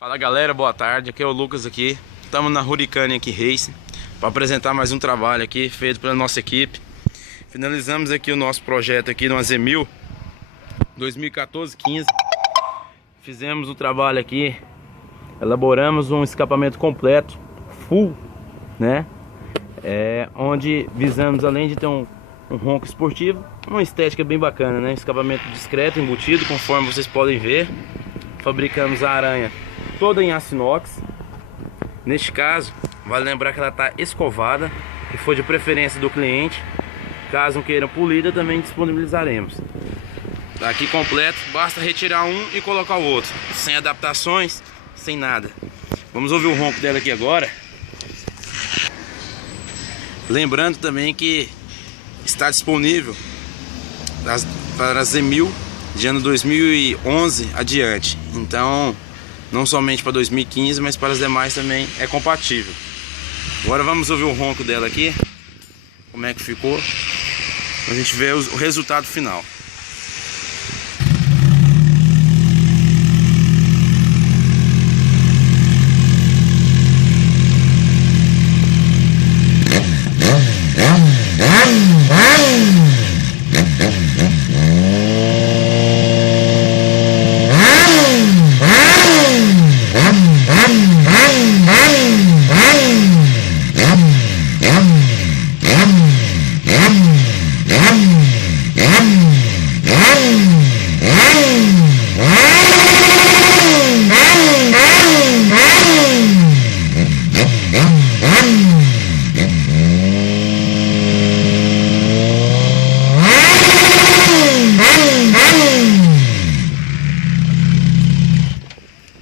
Fala galera, boa tarde, aqui é o Lucas aqui. Estamos na Hurricane aqui Racing para apresentar mais um trabalho aqui feito pela nossa equipe. Finalizamos aqui o nosso projeto aqui no AZ1000 2014-15. Fizemos o trabalho aqui, elaboramos um escapamento completo, full, né? Onde visamos, além de ter um ronco esportivo, uma estética bem bacana, né? Escapamento discreto, embutido, conforme vocês podem ver. Fabricamos a aranha toda em aço inox. Neste caso, vale lembrar que ela está escovada, que foi de preferência do cliente. Caso queiram polida, também disponibilizaremos. Tá aqui completo, basta retirar um e colocar o outro, sem adaptações, sem nada. Vamos ouvir o ronco dela aqui agora. Lembrando também que está disponível para a Z1000 de ano 2011 adiante. Então, não somente para 2015, mas para as demais também é compatível. Agora vamos ouvir o ronco dela aqui, como é que ficou, pra gente ver o resultado final.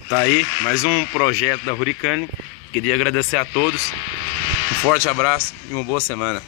Tá aí, mais um projeto da Hurricane. Queria agradecer a todos. Um forte abraço e uma boa semana.